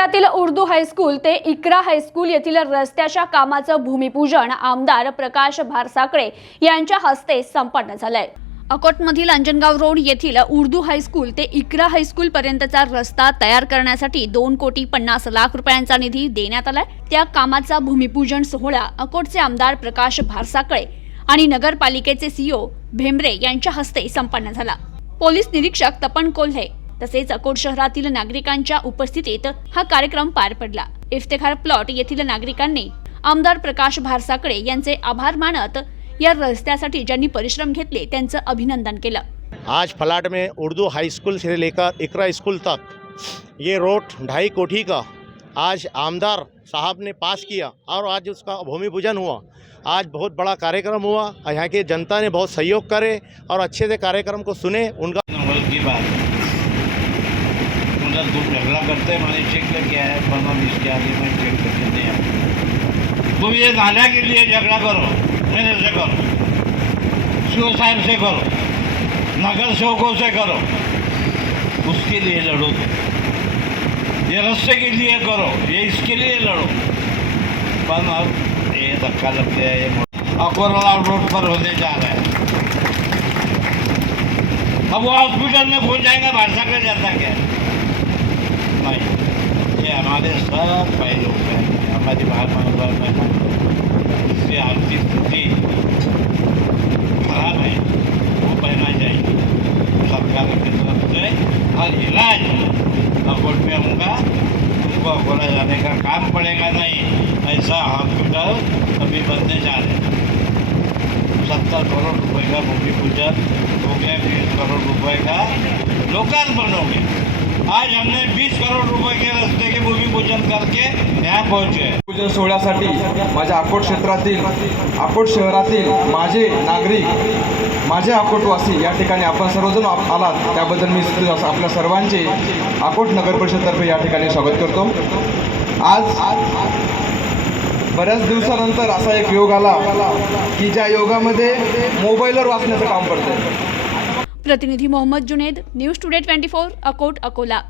तालुक्यातील उर्दू हायस्कूल ते इकरा हायस्कूल येथील रस्त्याच्या कामाचं भूमिपूजन आमदार प्रकाश भारसाकळे यांच्या हस्ते संपन्न झालंय. अकोटमधील अंजनगाव रोड येथील उर्दू हायस्कूल ते इकरा हायस्कूल पर्यंतचा रस्ता तयार करण्यासाठी दोन कोटी पन्नास लाख रुपयांचा निधी देण्यात आलाय. त्या कामाचा भूमिपूजन सोहळा अकोटचे आमदार प्रकाश भारसाकळे आणि नगरपालिकेचे सीओ भेंबरे यांच्या हस्ते संपन्न झाला. पोलीस निरीक्षक तपन कोल्हे तसेच अकोट शहरातील नागरिकांच्या उपस्थितीत हा कार्यक्रम पार पडला. इफ्तेखार प्लॉट येथील नागरिकांनी आमदार प्रकाश भारसाकडे यांचे आभार मानत या रस्त्यासाठी ज्यांनी परिश्रम घेतले त्यांचं अभिनंदन केलं. आज फलाट में उर्दू हाई स्कूल से लेकर इकरा स्कूल तक ये रोड ढाई कोठी का आज आमदार साहब ने पास किया और आज उसका भूमि पूजन हुआ। आज बहुत बड़ा कार्यक्रम हुआ और यहाँ की जनता ने बहुत सहयोग करे और अच्छे से कार्यक्रम को सुने उनका की बात। है उनका दूर झगड़ा करते हैं, मैंने चेक करके आया बीस के आगे मैं चेक करके दे आया तुम ये नाला के लिए झगड़ा करो, मेरे से करो साहब से करो, नगर सेवकों से करो, उसके लिए लड़ो तुम। ये रस्ते के लिए करो, ये इसके लिए लड़ो। पर ये धक्का लग गया ये अकोरला रोड पर होने जा रहा है। अब वो हॉस्पिटल में पहुंच जाएगा भाषा कर जाता क्या? नहीं। ये हमारे सब पहलू लोग हैं। हमारी भाषा में इससे आर्थिक स्थिति खराब है। वो पहना चाहिए सरकार की तरफ से हर इलाज अकोट में होगा उनको अकोला जाने का काम पड़ेगा नहीं। ऐसा हॉस्पिटल अभी बनने जा रहे हैं। सत्तर करोड़ रुपए का भूमि पूजन हो गया बीस करोड़ रुपए का लोकार्पण हो गया आज हमने 20 करोड़ रुपए के रस्ते के भूमि पूजन करके यहाँ पहुंचे पूजन सोहळ्यासाठी माझ्या अकोट क्षेत्रातील अकोट शहरातील माझे नागरिक माझे अकोटवासी या ठिकाणी आपण सर्वजण आलात. त्याबद्दल मी आपल्या सर्वांचे अकोट नगर परिषदतर्फे या ठिकाणी स्वागत करतो. आज बऱ्याच दिवसानंतर असा एक योग आला की ज्या योगामध्ये मोबाईलवर वाचण्याचं काम पडतं प्रतिनिधी Mohammad Juned news today twenty four Akot Akola.